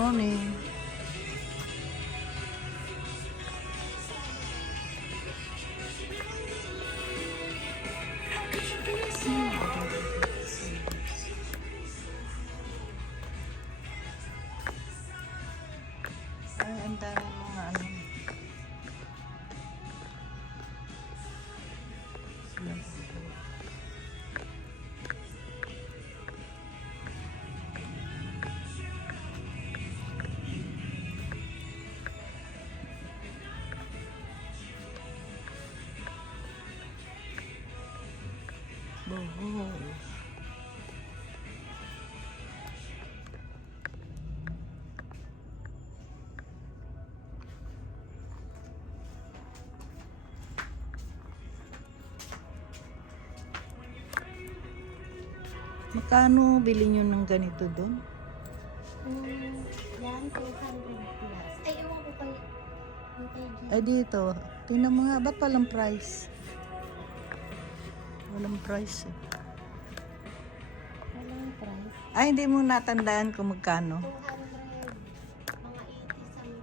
morning. Ay, ang dami mga ano. Bohol. Magkano bili nyo ng ganito doon? Yan, 200 plus. Ay, ewan ko kayo. Ay dito, tingnan mo nga, ba't walang price? Walang price eh. Walang price. Ay, hindi mo natandaan kung magkano. 200. Mga 80 something.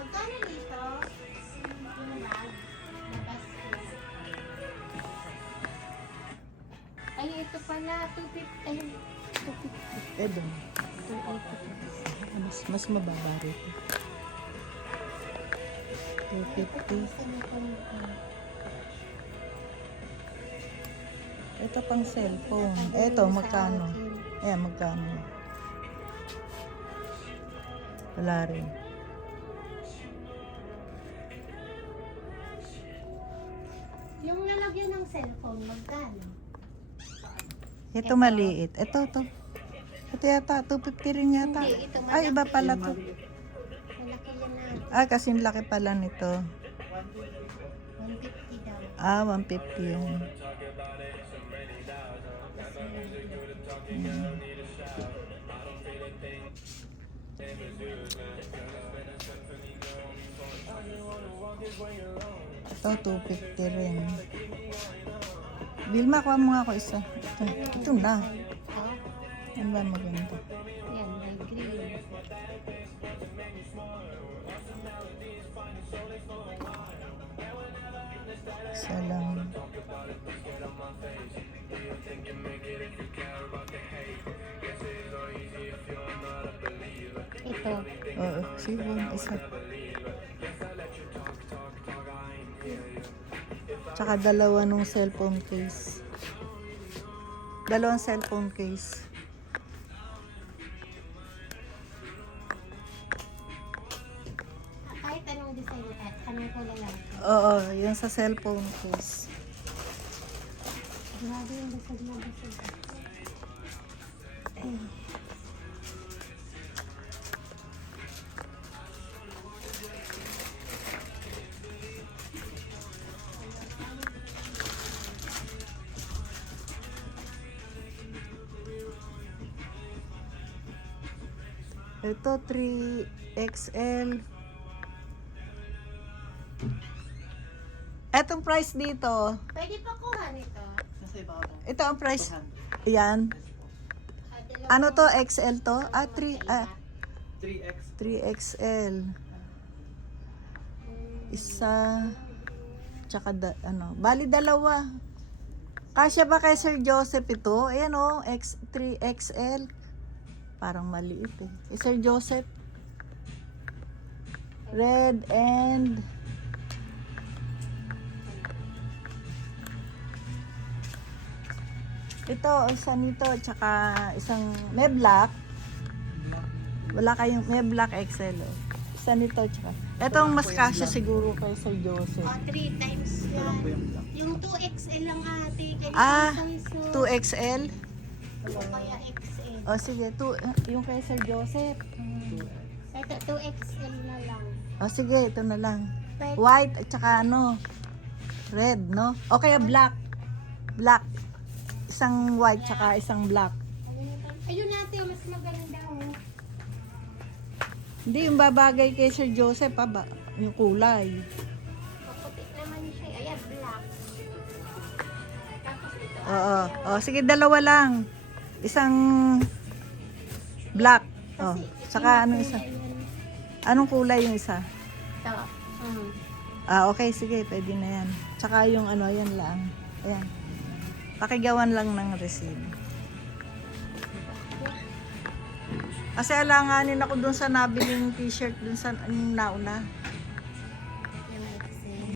Magkano dito? Yung bag? Na basket. Ay, ito pala. 250. Ay, 250. Eh doon, 280. mas mababa rito. 250. Ito pang cellphone. Ito, magkano? Ayan, magkano? Wala rin. Yung lalagyan ng cellphone, magkano? Ito maliit. Ito. Ito yata, 250 rin yata. Hindi, ito Ay, iba pala to. Malaki yan natin. Ah, kasing laki pala nito. 150 daw. Ah, 150 yan. Ito, 250 rin. Vilma, kuha mo nga ako isa. Ito na. Oh, Ano ba maganda? yan, may green. Isa lang. Ito. Oo, sige, isa. Tsaka dalawa nung cellphone case. Dalawang cellphone case. Kahit anong design at anong kulay lang. Oo, yung sa cellphone case. Grabe yung basag na basag. Ay. Ito 3XL. Etong price dito. Pwede pa kuha nito. Ito ang price. Yan. Ano to? XL to? 3XL. Isa. Tsaka bali dalawa. Kasya ba kay Sir Joseph ito? Ayan o, 3XL. Parang maliit eh. Sir Joseph. Red and ito, isa nito, tsaka isang may black. Wala kayong, may black XL. Oh. Isa nito, tsaka. Itong mas kasya siguro kay Sir Joseph. 3 times yan. Yung 2XL lang ate. Ah, size, so, 2XL. o kaya XL. O sige, yung kay Sir Joseph. Ito, 2XL na lang. O sige, ito na lang. Pwede. White at tsaka red, no? O kaya black. Black. Isang white tsaka isang black. Ayun natin, mas maganda oh. Hindi, yung babagay kay Sir Joseph, yung kulay. Maputi naman siya. Ayan, black. Tapos ito. Oo. O, sige, dalawa lang. Isang black. Oh, Kasi, tsaka ano kulay isa? yan. Anong kulay yung isa? Ito. Okay, sige, pwede na yan. Tsaka yung ano, yan lang. Ayan. Pakigawan lang ng resibo. Kasi alanganin ako dun sa nabiling t-shirt dun sa yung nauna.